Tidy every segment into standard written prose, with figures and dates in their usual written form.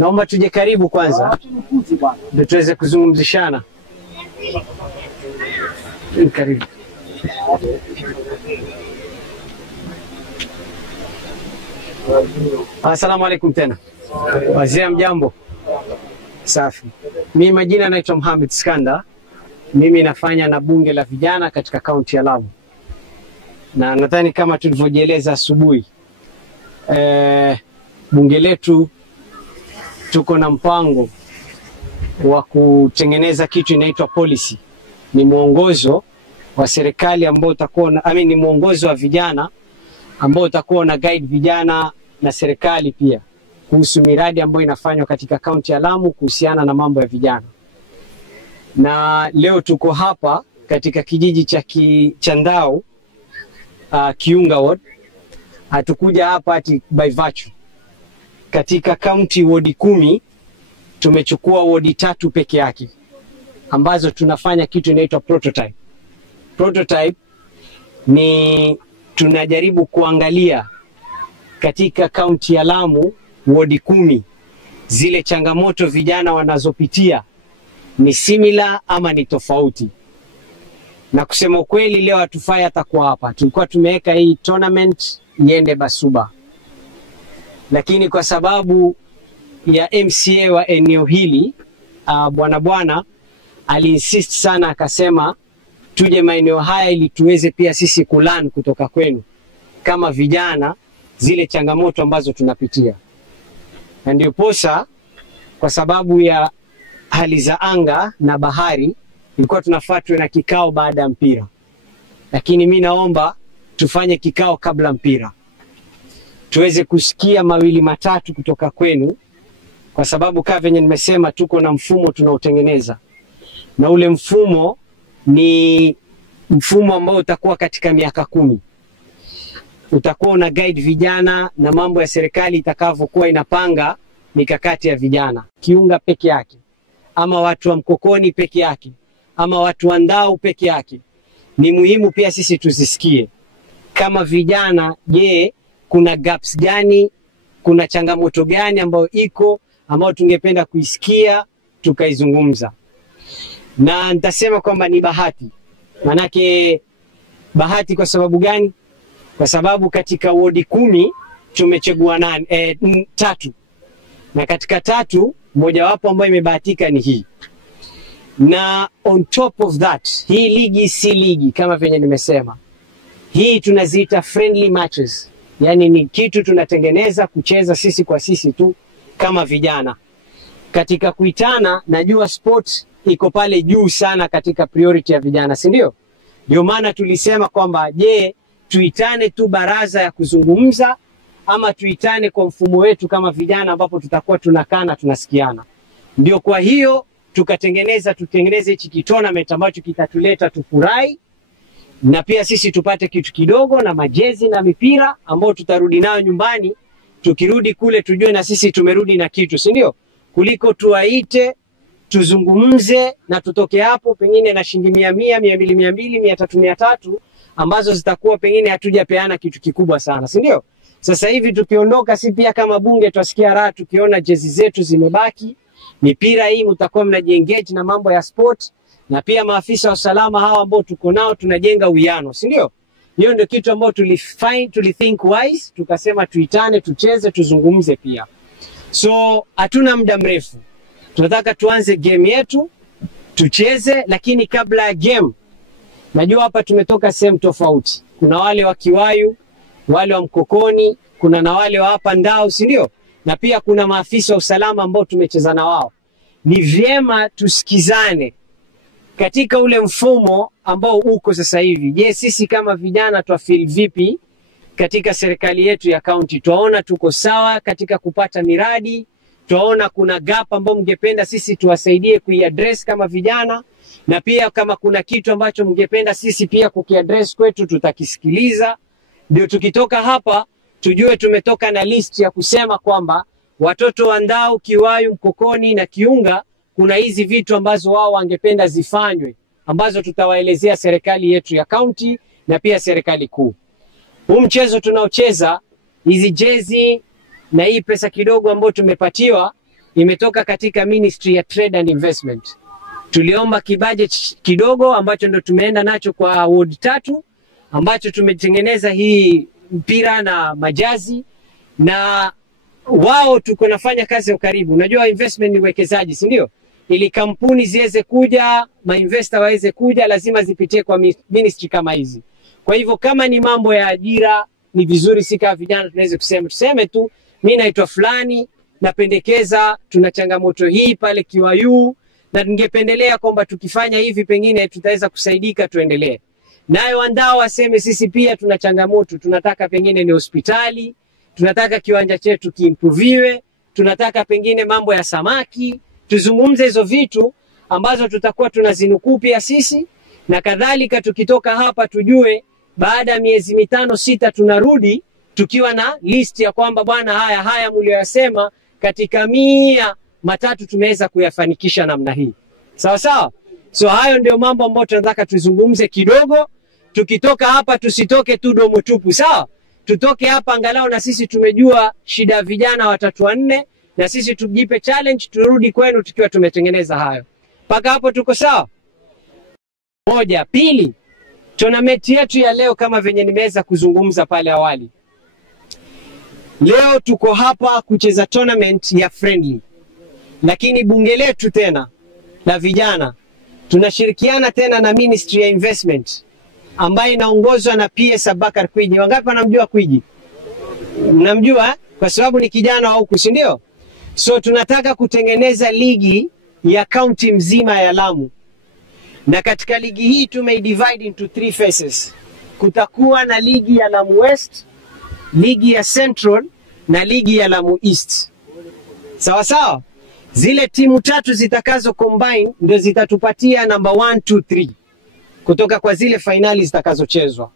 Naomba tuje karibu kwanza ndio tuweze kuzungumzishana. Karibu. Asalamu alaykum tena. Wazee mjambo? Safi. Mimi majina naitwa Mohamed Skanda. Mimi nafanya na bunge la vijana katika kaunti ya Lamu. Na nadhani kama tulivyojieleza asubuhi, bunge letu tuko na mpango wa kutengeneza kitu inaitwa policy. Ni mwongozo wa serikali ambao utakuwa ni mwongozo wa vijana ambao utakuwa na guide vijana na serikali pia kuhusu miradi ambayo inafanywa katika kaunti ya Lamu kuhusiana na mambo ya vijana. Na leo tuko hapa katika kijiji cha Ndau, Kiunga Ward. Hatukuja hapa ati by virtue. Katika county ward 10 tumechukua ward 3 peke yake ambazo tunafanya kitu inaitwa prototype. Prototype ni tunajaribu kuangalia katika kaunti ya Lamu ward 10 zile changamoto vijana wanazopitia ni similar ama ni tofauti. Na kusema ukweli leo hatufai atakuwa hapa. Tulikuwa tumeweka hii tournament iende Basuba. Lakini kwa sababu ya MCA wa eneo hili, bwana aliinsist sana akasema tuje maeneo haya ili tuweze pia sisi kulearn kutoka kwenu kama vijana zile changamoto ambazo tunapitia. Na ndio posa kwa sababu ya hali za anga na bahari ilikuwa tunafuatwa na kikao baada ya mpira. Lakini mimi naomba tufanye kikao kabla mpira. Tuweze kusikia mawili matatu kutoka kwenu kwa sababu kama venye nimesema tuko na mfumo tunaotengeneza. Na ule mfumo ni mfumo ambao utakuwa katika miaka 10. Utakuwa una guide vijana na mambo ya serikali itakavyokuwa inapanga mikakati ya vijana. Kiunga peke yake, ama watu wa Mkokoni peke yake, ama watu wa Ndau peke yake. Ni muhimu pia sisi tuzisikie. Kama vijana, je, kuna gaps gani, kuna changamoto gani ambayo iko, ambayo tungependa kuisikia, tukaizungumza. Na nitasema kwamba ni bahati. Manake bahati kwa sababu gani? Kwa sababu katika ward 10 tumechagua 3. Na katika 3 mojawapo ambayo imebahatika ni hii. Na on top of that, hii ligi si ligi kama venye nimesema. Hii tunaziita friendly matches. Yani ni kitu tunatengeneza kucheza sisi kwa sisi tu kama vijana. Katika kuitana, najua sport iko pale juu sana katika priority ya vijana, si ndio? Ndio maana tulisema kwamba je, tuitane tu baraza ya kuzungumza ama tuitane kwa mfumo wetu kama vijana ambapo tutakuwa tunakaa na tunasikiana. Ndio kwa hiyo tutengeneze hichi tournament ambacho kitatuleta tufurahi na pia sisi tupate kitu kidogo na majezi na mipira ambao tutarudi nayo nyumbani. Tukirudi kule tujue na sisi tumerudi na kitu, si ndio? Kuliko tuwaite tuzungumze na tutoke hapo pengine na shilingi 100, 200, 200, 300, 300 ambazo zitakuwa pengine hatujapeana kitu kikubwa sana, si ndio? Sasa hivi tukiondoka si pia kama bunge tusikia raha tukiona jezi zetu zimebaki. Mipira hii mtakuwa mnajiengage na mambo ya sport na pia maafisa wa usalama hawa ambao tuko nao tunajenga uwiano, si ndio? Hiyo ndio kitu ambao tulithink wise, tukasema tuitane, tucheze, tuzungumze pia. So hatuna muda mrefu. Tunataka tuanze game yetu, tucheze, lakini kabla ya game najua hapa tumetoka sehemu tofauti. Kuna wale wa Kiwayu, wale wa Mkokoni, kuna na wale wa hapa Ndau, si ndio? Na pia kuna maafisa wa usalama ambao tumecheza na wao. Ni vyema tusikizane katika ule mfumo ambao uko sasa hivi. Je, sisi kama vijana tuafeel vipi katika serikali yetu ya county? Tuaona tuko sawa katika kupata miradi? Tuaona kuna gap ambao mngependa sisi tuwasaidie kuiaddress kama vijana? Na pia kama kuna kitu ambacho mngependa sisi pia kukiaddress kwetu, tutakisikiliza. Ndio tukitoka hapa tujue tumetoka na list ya kusema kwamba watoto wa Ndau, Kiwayu, Mkokoni na Kiunga kuna hizi vitu ambazo wao wangependa zifanywe, ambazo tutawaelezea serikali yetu ya county na pia serikali kuu. Huu mchezo tunaocheza, hizi jezi na hii pesa kidogo ambayo tumepatiwa, imetoka katika Ministry ya Trade and Investment. Tuliomba kibudget kidogo ambacho ndo tumeenda nacho kwa ward 3 ambacho tumetengeneza hii mpira na majazi, na wao tuko nafanya kazi ya karibu. Unajua investment ni uwekezaji, si ndio? Ili kampuni ziweze kuja, mainvestor waweze kuja, lazima zipitie kwa ministry kama hizi. Kwa hivyo kama ni mambo ya ajira, ni vizuri sika vijana tunaweza tuseme tu mimi naitwa fulani, napendekeza tuna changamoto hii pale Kiwayu, na ningependelea kwamba tukifanya hivi pengine tutaweza kusaidika, tuendelee. Nayo wandao waseme sisi pia tuna changamoto, tunataka pengine ni hospitali, tunataka kiwanja chetu kiimproviwe, tunataka pengine mambo ya samaki, tuzungumze hizo vitu ambazo tutakuwa tunazinukuu pia sisi, na kadhalika tukitoka hapa tujue baada ya miezi 5-6 tunarudi tukiwa na list ya kwamba bwana haya mlioyasema katika 100 tumeweza kuyafanikisha namna hii. Sawa sawa? So hayo ndio mambo ambayo tunataka tuzungumze kidogo. Tukitoka hapa tusitoke tu domo tupu, sawa? Tutoke hapa angalau na sisi tumejua shida ya vijana 3-4, na sisi tujipe challenge, turudi kwenu tukiwa tumetengeneza hayo. Paka hapo tuko sawa? Moja. Pili, tournament yetu ya leo kama venye nimeweza kuzungumza pale awali. Leo tuko hapa kucheza tournament ya friendly. Lakini bunge letu tena la vijana tunashirikiana tena na Ministry ya Investment ambayo inaongozwa na PS Abakar Kwiji. Wangapi wanamjua Kwiji? Mnamjua kwa sababu ni kijana wa huku, si ndio? So tunataka kutengeneza ligi ya county mzima ya Lamu. Na katika ligi hii tumeidivide into 3 phases. Kutakuwa na ligi ya Lamu West, ligi ya Central na ligi ya Lamu East. Sawa sawa? Zile timu 3 zitakazo combine ndio zitatupatia number 1, 2, 3 kutoka kwa zile finali zitakazochezwa.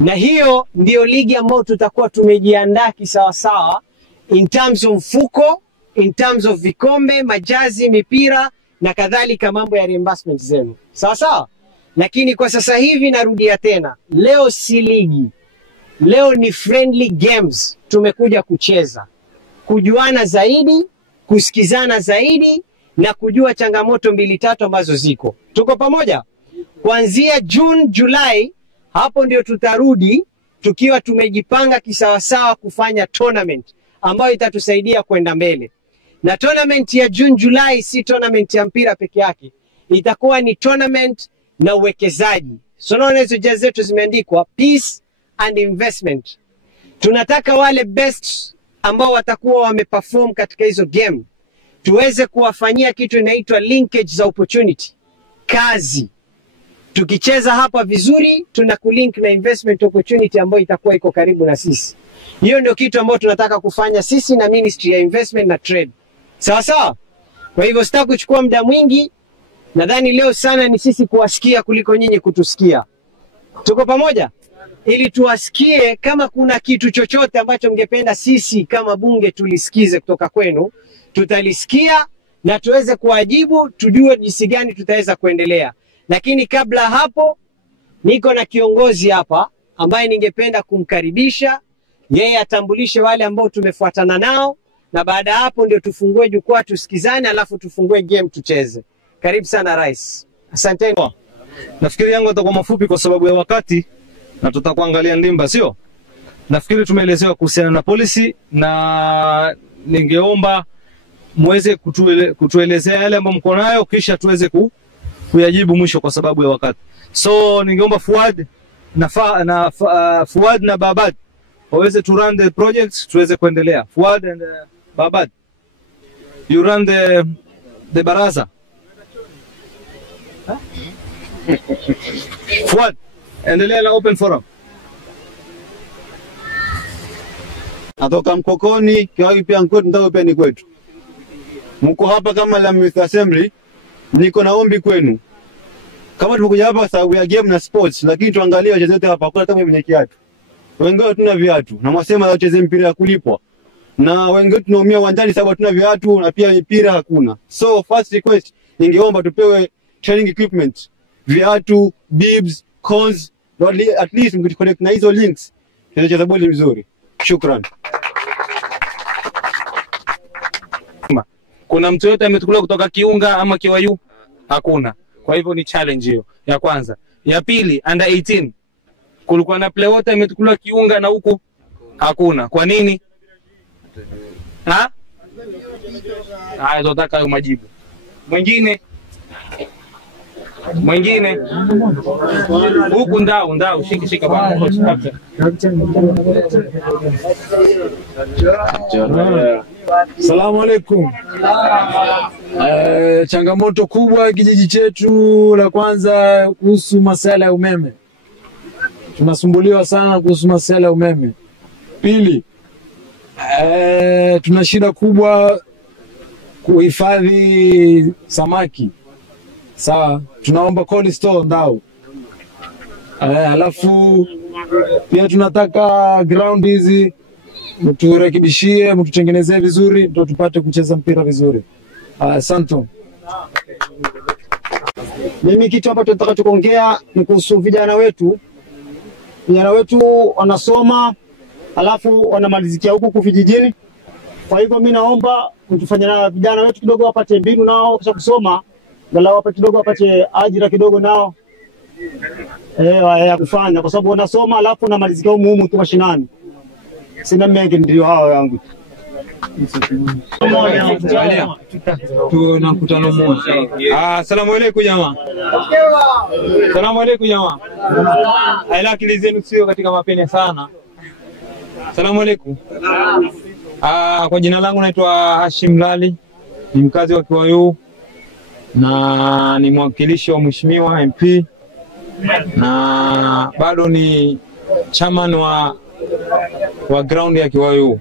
Na hiyo ndio ligi ambayo tutakuwa tumejiandaa kisawasawa in terms of mfuko, in terms of vikombe, majazi, mipira na kadhalika, mambo ya reimbursement zenu. Sawa sawa? Lakini kwa sasa hivi narudia tena, leo si ligi. Leo ni friendly games. Tumekuja kucheza, kujuana zaidi, kusikizana zaidi na kujua changamoto 2-3 ambazo ziko. Tuko pamoja? Kuanzia June, July, hapo ndio tutarudi tukiwa tumejipanga kisawasawa kufanya tournament ambayo itatusaidia kwenda mbele. Na tournament ya June, July si tournament ya mpira peke yake. Itakuwa ni tournament na uwekezaji. So naona hizo jezi zetu zimeandikwa Peace and Investment. Tunataka wale best ambao watakuwa wameperform katika hizo game tuweze kuwafanyia kitu inaitwa linkage za opportunity, kazi. Tukicheza hapa vizuri tunakulink na investment opportunity ambayo itakuwa iko karibu na sisi. Hiyo ndio kitu ambacho tunataka kufanya sisi na Ministry ya Investment na Trade. Sawa sawa? Kwa hivyo sitaki kuchukua muda mwingi. Nadhani leo sana ni sisi kuwasikia kuliko nyinyi kutusikia. Tuko pamoja? Ili tuwasikie kama kuna kitu chochote ambacho mngependa sisi kama bunge tulisikize kutoka kwenu, tutalisikia na tuweze kuwajibu, tujue jinsi gani tutaweza kuendelea. Lakini kabla hapo niko na kiongozi hapa ambaye ningependa kumkaribisha, yeye atambulishe wale ambao tumefuatana nao, na baada hapo ndio tufungue jukwaa tusikizane, alafu tufungue game tucheze. Karibu sana Rais. Asanteni. Nafikiri yangu atakuwa mafupi kwa sababu ya wakati na tutakuangalia ndimba, sio? Nafikiri tumeelezewa kuhusiana na policy na ningeomba muweze kutuelezea yale ambayo mko nayo kisha tuweze kuyajibu mwisho kwa sababu ya wakati. So ningeomba Fuad na Babad waweze to run the project tuweze kuendelea. Fuad and Babad, you run the baraza. Fuad, endelea na open forum. Natoka Mkokoni, Kiwayu pia kwetu, Ndao pia ni kwetu. Mko hapa kama la Youth Assembly, niko na ombi kwenu. Kama tumekuja hapa sababu ya game na sports, lakini tuangalie wachezaji wote hapa, hakuna hata mwenye kiatu. Wengi hatuna viatu, na mwasema wacheze mpira ya kulipwa. Na wengi tunaumia uwanjani sababu hatuna viatu na pia mipira hakuna. So first request, ningeomba tupewe training equipment, viatu, bibs, cones, at least mkiconnect na hizo links, tunacheza boli vizuri. Shukran. Kuna mtu yote ametukuliwa kutoka Kiunga ama KYU? Hakuna. Kwa hivyo ni challenge hiyo ya kwanza. Ya pili, under 18 kulikuwa na player wote ametukuliwa Kiunga na huko? Hakuna. Kwa nini? Haya, tunataka hayo majibu. Mwingine huku ndao shika bwana coach captain. Salamu alaikum. Changamoto kubwa kijiji chetu, la kwanza kuhusu masuala ya umeme. Tunasumbuliwa sana kuhusu masuala ya umeme. Pili, tuna shida kubwa kuhifadhi samaki. Sawa, tunaomba cold store ndao. Alafu pia tunataka ground hizi mturekebishie, mtutengenezee vizuri ndio tupate kucheza mpira vizuri. Asante. Mimi kitu ambacho nataka kuongea ni kuhusu vijana wetu. Vijana wetu wanasoma alafu wanamalizikia huku vijijini. Kwa hivyo mimi naomba mtufanyie vijana wetu kidogo wapate mbinu nao kisha kusoma, angalau wapate kidogo wapate ajira kidogo nao. Ya kufanya kwa sababu wanasoma alafu wanamalizikia humu tu mashinani. Sina mengi, ndio hao yangu. Tuna mkutano mmoja. Asalamu alaykum jamaa. Asalamu alaykum jamaa. Aila akili zenu sio katika mapene sana. Asalamu alaykum. Kwa jina langu naitwa Hashim Lali, ni mkazi wa KYU na ni mwakilishi wa mheshimiwa MP na bado ni chairman wa ground ya KYU,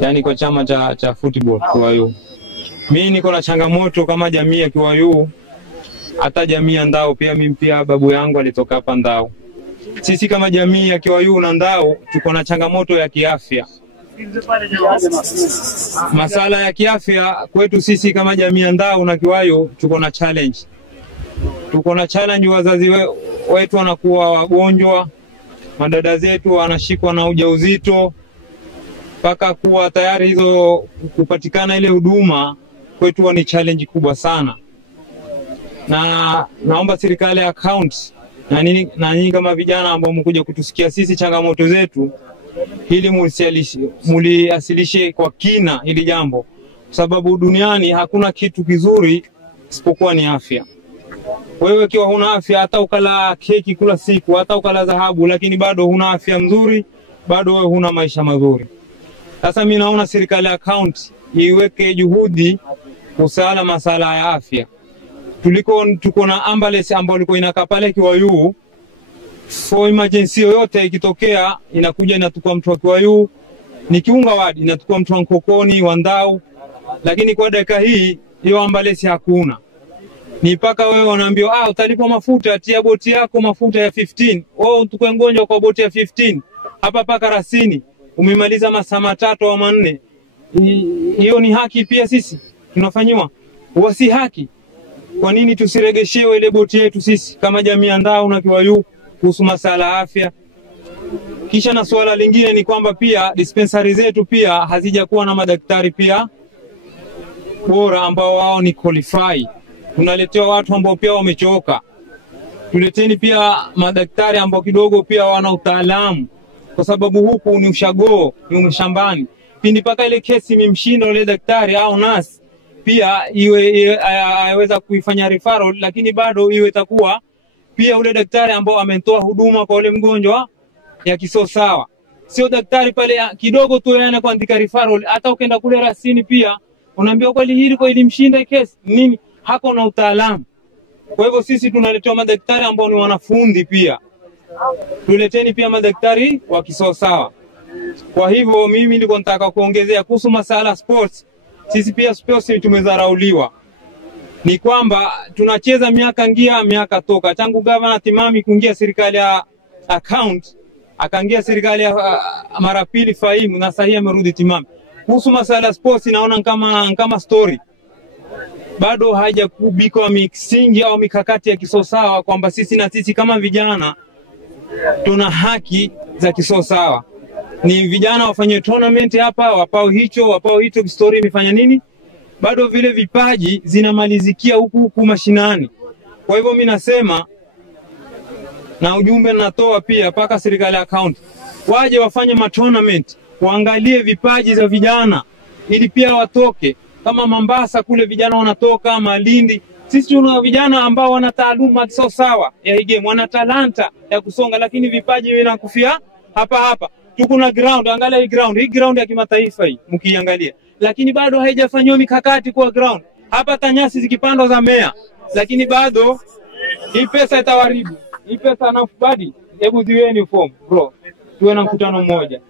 yani kwa chama cha football KYU. Mimi niko na changamoto kama jamii ya KYU, hata jamii ya Ndao pia. Mimi pia babu yangu alitoka hapa Ndao. Sisi kama jamii ya KYU na Ndao tuko na changamoto ya kiafya. Masala ya kiafya kwetu sisi kama jamii ya Ndao na KYU tuko na challenge. Tuko na challenge, wazazi wetu wanakuwa wagonjwa, madada zetu wanashikwa na ujauzito, mpaka kuwa tayari hizo kupatikana ile huduma kwetu ni challenge kubwa sana. Na naomba serikali ya account na nyinyi kama vijana ambao mkuja kutusikia sisi changamoto zetu, hili muliasilishe kwa kina hili jambo, sababu duniani hakuna kitu kizuri isipokuwa ni afya. Wewe kiwa huna afya, hata ukala keki kula siku, hata ukala dhahabu, lakini bado huna afya mzuri, bado wewe huna maisha mazuri. Sasa mimi naona serikali ya account iweke juhudi kusala masala ya afya. Tuko na ambulance ambayo liko inakaa pale KYU, for emergency yoyote ikitokea inakuja inatukua mtu wa KYU, ni Kiunga wadi inatukua mtu wa Nkokoni wa Ndao, lakini kwa dakika hii hiyo ambulance hakuna. Ni paka wewe wanaambiwa utalipwa mafuta, tia boti yako mafuta ya 15. Tukue mgonjwa kwa boti ya 15. Hapa paka Rasini umemaliza masaa 3 au 4. Hiyo ni haki pia sisi tunafanywa? Wasi haki. Kwa nini tusiregeshewe ile boti yetu sisi kama jamii ya Ndao na KYU kuhusu masala ya afya? Kisha na swala lingine ni kwamba pia dispensary zetu pia hazijakuwa na madaktari pia bora ambao wao ni qualify. Tunaletewa watu ambao pia wamechoka. Tuleteni pia madaktari ambao kidogo pia wana utaalamu, kwa sababu huku ni ushago, ni mshambani. Pindi paka ile kesi imemshinda yule daktari au nurse, pia iwe aweza kuifanya referral, lakini bado iwe itakuwa pia ule daktari ambao ametoa huduma kwa ule mgonjwa ya kiso sawa. Sio daktari pale kidogo tu yana kuandika referral, hata ukienda kule Rasini pia unaambiwa kweli hili kwa ilimshinda kesi nini, hako na utaalamu. Kwa hivyo sisi tunaletewa madaktari ambao ni wanafunzi pia. Tuleteni pia madaktari wa kiso sawa. Kwa hivyo mimi nilikuwa nataka kuongezea kuhusu masala sports. Sisi pia sports tumedharauliwa. Ni kwamba tunacheza miaka ngia miaka toka tangu gavana Timami kuingia serikali ya account, akaingia serikali ya mara pili Fahimu na sasa amerudi Timami. Kuhusu masala sports naona kama story. Bado hajakubikwa mixingi au mikakati ya kisosawa kwamba sisi kama vijana tuna haki za kisosawa. Ni vijana wafanye tournament hapa, wapao hicho story imefanya nini? bado vile vipaji zinamalizikia huku mashinani. Kwa hivyo mimi nasema, na ujumbe natoa pia paka serikali ya kaunti, waje wafanye tournament, waangalie vipaji za vijana ili pia watoke. Kama Mombasa kule vijana wanatoka, Malindi. Sisi tuna vijana ambao wana taaluma sawa ya hii game, wana talanta ya kusonga, lakini vipaji vinakufia hapa. Tuko na ground, angalia hii ground ya kimataifa hii mkiangalia, lakini bado haijafanywa mikakati kwa ground. Hapa tanyasi zikipandwa za mea, lakini bado hii pesa itawaribu. Hii pesa na badi, hebu ziweni form bro, tuwe na mkutano mmoja.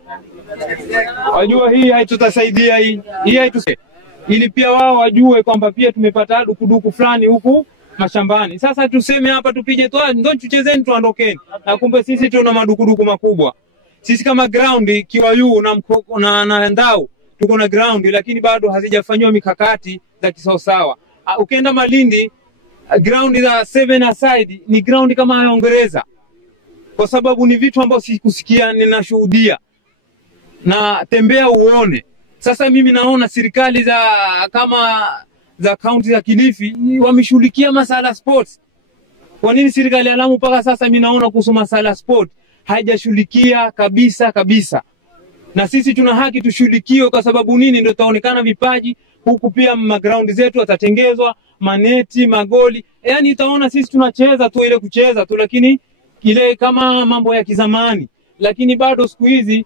Wajua hii haitutasaidia, hii haitusaidia, ili pia wao wajue kwamba pia tumepata dukuduku fulani huku mashambani. Sasa tuseme hapa tupige toa ndio tuchezeni tuondokeni, na kumbe sisi tuna madukuduku makubwa. Sisi kama ground KYU na Ndau tuko na ground, lakini bado hazijafanywa mikakati za kisawasawa. Ukienda Malindi, ground za 7 aside ni ground kama ya Uingereza, kwa sababu ni vitu ambavyo sikusikia, ninashuhudia na tembea uone. Sasa mimi naona serikali za kaunti za Kilifi wameshughulikia masala sports. Kwa nini serikali ya Lamu mpaka sasa mimi naona kuhusu masala sport haijashughulikia kabisa? Na sisi tuna haki tushughulikiwe, kwa sababu nini? Ndio taonekana vipaji huku, pia ground zetu atatengezwa, maneti, magoli. Yaani utaona sisi tunacheza tu ile kucheza tu, lakini ile kama mambo ya kizamani. Lakini bado siku hizi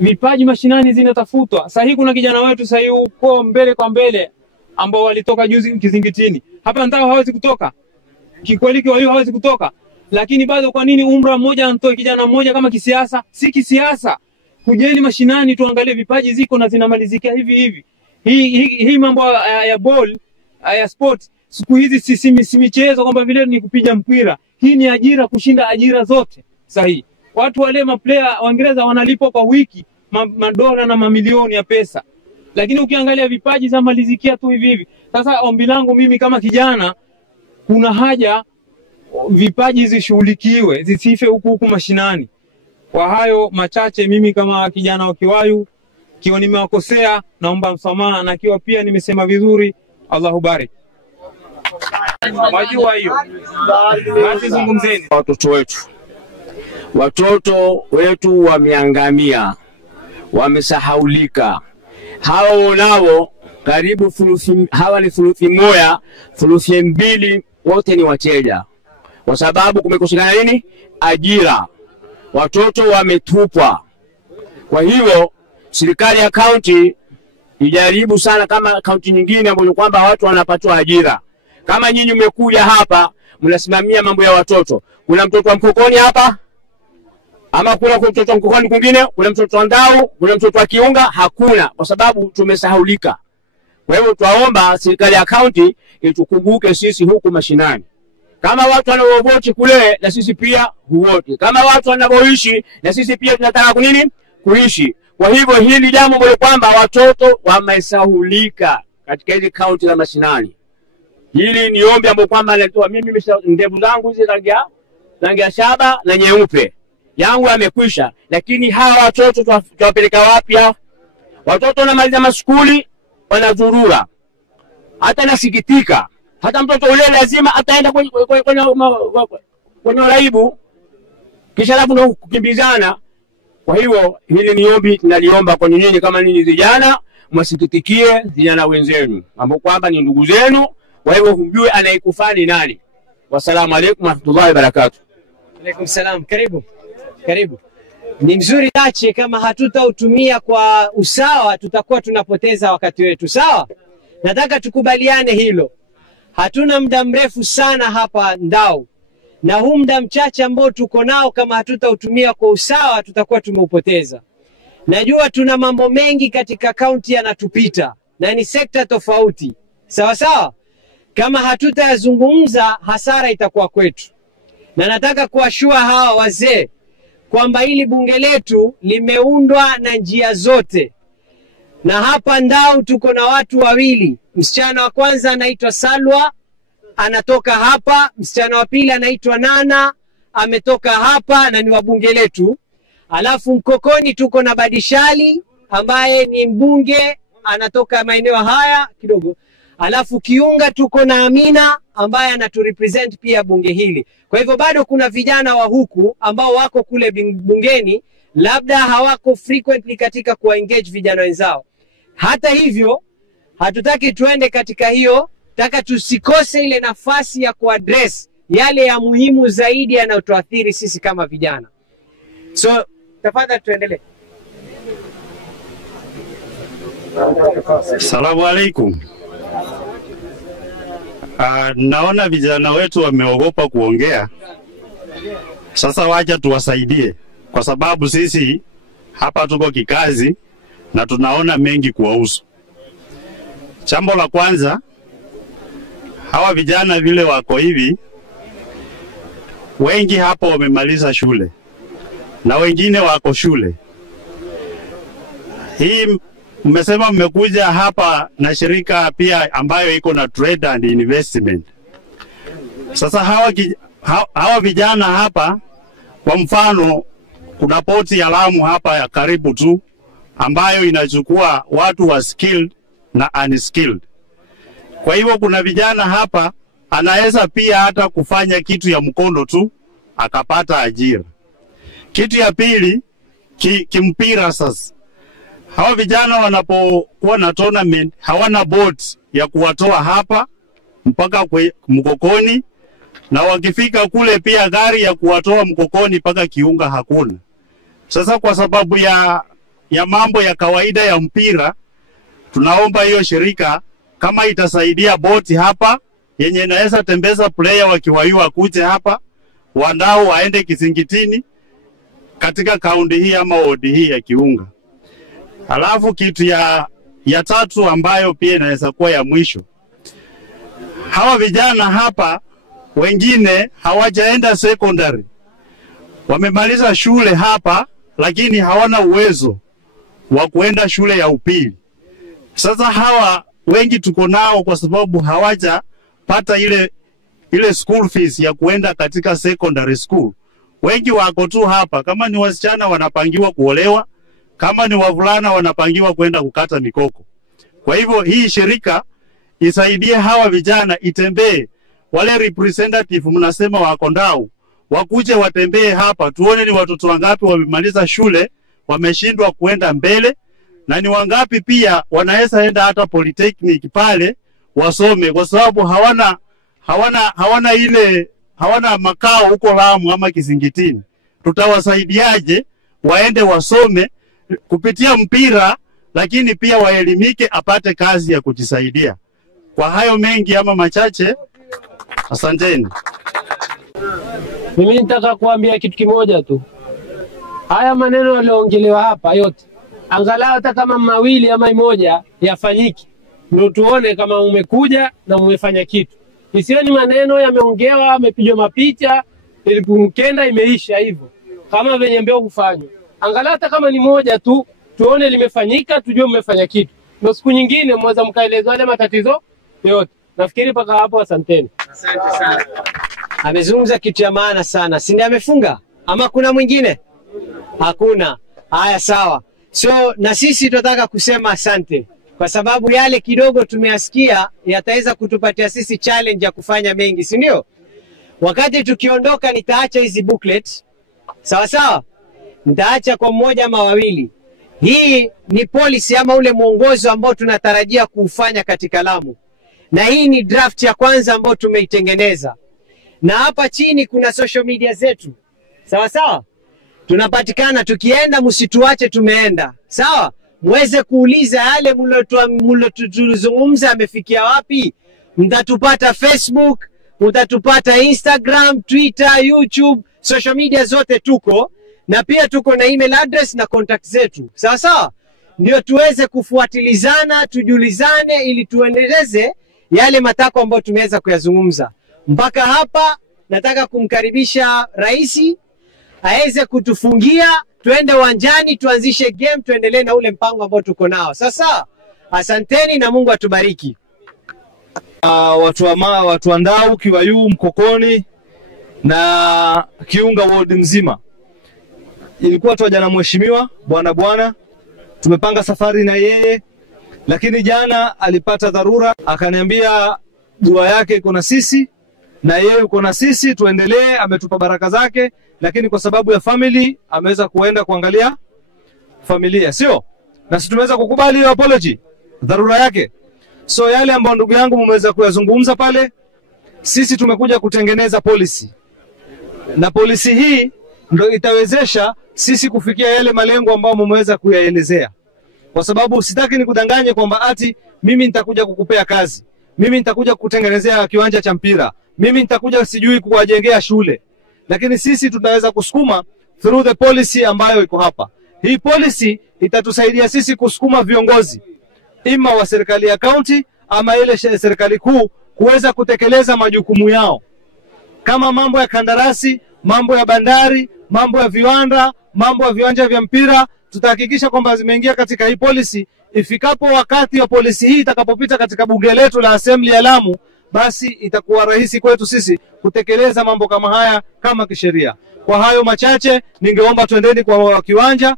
vipaji mashinani zinatafutwa. Sasa hivi kuna kijana wetu sasa uko mbele kwa mbele ambao walitoka juzi Kizingitini. Hapa Ndao hawezi kutoka. Kikweli KYU hawezi kutoka. Lakini bado kwa nini umra mmoja anatoe kijana mmoja kama kisiasa? Si kisiasa. Kujeni mashinani tuangalie vipaji ziko na zinamalizikia hivi. Hii mambo ya ball ya sport siku hizi si michezo kwamba vile ni kupiga mpira. Hii ni ajira kushinda ajira zote. Sahihi. Watu wale maplayer Waingereza wanalipwa kwa wiki madola na mamilioni ya pesa. Lakini ukiangalia vipaji za malizikia tu hivi. Sasa ombi langu mimi kama kijana, kuna haja vipaji zishughulikiwe, zisife huku mashinani. Kwa hayo machache, mimi kama kijana wa KYU, kiwa nimewakosea naomba msamaha, na kiwa pia nimesema vizuri, Allahu barik. Wajua hiyo. Basi zungumzeni. Watoto wetu wameangamia, wamesahaulika. Hao nao karibu hawa ni thuluthi moja, thuluthi mbili wote ni wateja. Kwa sababu kumekosekana nini? Ajira. Watoto wametupwa. Kwa hiyo serikali ya kaunti ijaribu sana kama kaunti nyingine ambapo kwamba watu wanapatwa ajira. Kama nyinyi mmekuja hapa mnasimamia mambo ya watoto. Kuna mtoto wa Mkokoni hapa? Ama kuna mtoto wa Mkokoni kwingine? Kuna mtoto wa Ndau? Kuna mtoto wa Kiunga? Hakuna, kwa sababu tumesahulika. Kwa hiyo tuwaomba serikali ya kaunti itukumbuke sisi huku mashinani. Kama watu wanaovoti kule, na sisi pia huoti. Kama watu wanavyoishi, na sisi pia tunataka kunini? Kuishi. Kwa hivyo hili jambo mbele kwamba watoto wamesahulika katika hizi kaunti za mashinani. Hili ni ombi ambalo kwamba natoa mimi, ndevu zangu hizi rangi ya shaba na nyeupe. Yangu yamekwisha, lakini hawa watoto tuwapeleka wapi hao? Watoto wanamaliza maskuli wanazurura. Hata nasikitika, hata mtoto ule lazima ataenda kwenye raibu, kisha alafu ndio kukimbizana. Kwa hiyo hili ni ombi tunaliomba kwa nyinyi kama nyinyi vijana, mwasikitikie vijana wenzenu ambao kwamba ni ndugu zenu. Kwa hivyo mjue anayekufani nani. Wasalamu alaykum wa rahmatullahi wa barakatuh. Alaykum salam. Karibu. Ni mzuri dache, kama hatutautumia kwa usawa tutakuwa tunapoteza wakati wetu. Sawa? Nataka tukubaliane hilo. Hatuna muda mrefu sana hapa Ndau. Na huu muda mchache ambao tuko nao kama hatutautumia kwa usawa tutakuwa tumeupoteza. Najua tuna mambo mengi katika kaunti yanatupita na ni sekta tofauti. Sawa? Kama hatutayazungumza hasara itakuwa kwetu. Na nataka kuwashua hawa wazee kwamba hili bunge letu limeundwa na njia zote. Na hapa Ndau tuko na watu wawili. Msichana wa kwanza anaitwa Salwa, anatoka hapa. Msichana wa pili anaitwa Nana, ametoka hapa na ni wa bunge letu. Alafu Mkokoni tuko na Badishali ambaye ni mbunge anatoka maeneo haya kidogo. Alafu Kiunga tuko na Amina ambaye anaturepresent pia bunge hili. Kwa hivyo bado kuna vijana wa huku ambao wako kule bungeni, labda hawako frequently katika kuengage vijana wenzao. Hata hivyo, hatutaki tuende katika hiyo, taka tusikose ile nafasi ya kuaddress yale ya muhimu zaidi yanayotuathiri sisi kama vijana. So, tafadhali tuendelee. Salamu alaikum. Naona vijana wetu wameogopa kuongea. Sasa wacha tuwasaidie, kwa sababu sisi hapa tuko kikazi na tunaona mengi kuwahusu. Jambo la kwanza, hawa vijana vile wako hivi, wengi hapa wamemaliza shule na wengine wako shule. Hii mmesema mmekuja hapa na shirika pia ambayo iko na trade and investment. Sasa hawa vijana hapa, kwa mfano kuna poti ya Lamu hapa ya karibu tu ambayo inachukua watu wa skilled na unskilled. Kwa hivyo kuna vijana hapa anaweza pia hata kufanya kitu ya mkono tu akapata ajira. Kitu ya pili, kimpira sasa. Hawa vijana wanapokuwa na tournament hawana boat ya kuwatoa hapa mpaka Mkokoni, na wakifika kule pia gari ya kuwatoa Mkokoni mpaka Kiunga hakuna. Sasa kwa sababu ya mambo ya kawaida ya mpira, tunaomba hiyo shirika kama itasaidia boti hapa yenye inaweza tembeza player wakiwaiwa kuje hapa, wanao waende Kizingitini katika kaunti hii ama wodi hii ya Kiunga. Alafu kitu ya tatu ambayo pia inaweza kuwa ya mwisho, hawa vijana hapa wengine hawajaenda secondary, wamemaliza shule hapa lakini hawana uwezo wa kuenda shule ya upili. Sasa hawa wengi tuko nao kwa sababu hawajapata ile school fees ya kuenda katika secondary school. Wengi wako tu hapa, kama ni wasichana wanapangiwa kuolewa, kama ni wavulana wanapangiwa kwenda kukata mikoko. Kwa hivyo hii shirika isaidie hawa vijana, itembee. Wale representative mnasema wako ndao, wakuje watembee hapa, tuone ni watoto wangapi wamemaliza shule wameshindwa kuenda mbele, na ni wangapi pia wanaweza enda hata polytechnic pale wasome, kwa sababu hawana makao huko Lamu ama Kizingitini. Tutawasaidiaje waende wasome kupitia mpira, lakini pia waelimike, apate kazi ya kujisaidia. Kwa hayo mengi ama machache, asanteni. Mimi nitaka kuambia kitu kimoja tu. Haya maneno yaliyoongelewa hapa yote, angalau hata kama mawili ama moja yafanyiki, ndio tuone kama umekuja na umefanya kitu. Isiwe ni maneno yameongewa, amepigwa mapicha, ilipomkenda imeisha hivyo. Kama venye mbeo kufanywa. Angalau hata kama ni moja tu, tuone limefanyika, tujue mmefanya kitu. Ndio siku nyingine mweza mkaeleza wale matatizo yote. Nafikiri paka hapo, asanteni. Asante sana. Amezungumza kitu ya maana sana. Si ndiye amefunga? Ama kuna mwingine? Hakuna. Haya, sawa. So na sisi tunataka kusema asante, kwa sababu yale kidogo tumeyasikia yataweza kutupatia sisi challenge ya kufanya mengi, si ndio? Wakati tukiondoka nitaacha hizi booklet. Sawa sawa? Nitaacha kwa mmoja ama wawili. Hii ni policy ama ule mwongozo ambao tunatarajia kuufanya katika Lamu. Na hii ni draft ya kwanza ambao tumeitengeneza. Na hapa chini kuna social media zetu. Sawa sawa? Tunapatikana, tukienda msituache tumeenda. Sawa? Mweze kuuliza yale mlotuzungumza amefikia wapi. Mtatupata Facebook, mtatupata Instagram, Twitter, YouTube, social media zote tuko. Na pia tuko na email address na contact zetu. Sawa sawa? Ndio tuweze kufuatilizana, tujulizane ili tuendeleze yale matakwa ambayo tumeweza kuyazungumza. Mpaka hapa nataka kumkaribisha Raisi aweze kutufungia, tuende uwanjani, tuanzishe game, tuendelee na ule mpango ambao tuko nao. Sasa asanteni na Mungu atubariki. Watu wa Ndau, Kiwayu, Mkokoni na Kiunga ward mzima. Ilikuwa tuaja na mheshimiwa bwana, tumepanga safari na yeye lakini jana alipata dharura, akaniambia dua yake iko na sisi na yeye uko na sisi, tuendelee. Ametupa baraka zake, lakini kwa sababu ya family ameweza kuenda kuangalia familia, sio? Na sisi tumeweza kukubali hiyo apology, dharura yake. So yale ambayo ndugu yangu mmeweza kuyazungumza pale, sisi tumekuja kutengeneza policy, na policy hii ndio itawezesha sisi kufikia yale malengo ambayo mmeweza kuyaelezea. Kwa sababu sitaki nikudanganye kwamba ati mimi nitakuja kukupea kazi, mimi nitakuja kukutengenezea kiwanja cha mpira, mimi nitakuja sijui kuwajengea shule, lakini sisi tutaweza kusukuma through the policy ambayo iko hapa. Hii policy itatusaidia sisi kusukuma viongozi ima wa serikali ya kaunti ama ile serikali kuu kuweza kutekeleza majukumu yao, kama mambo ya kandarasi, mambo ya bandari, mambo ya viwanda, mambo ya viwanja vya mpira. Tutahakikisha kwamba zimeingia katika hii policy. Ifikapo wakati wa policy hii itakapopita katika bunge letu la Assembly ya Lamu, basi itakuwa rahisi kwetu sisi kutekeleza mambo kama haya kama kisheria. Kwa hayo machache, ningeomba tuendeni kwa kiwanja,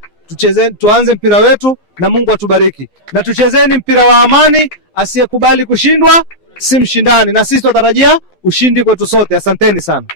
tuanze mpira wetu na Mungu atubariki. Na tuchezeni mpira wa amani, asiyekubali kushindwa si mshindani, na sisi tunatarajia ushindi kwetu sote. Asanteni sana.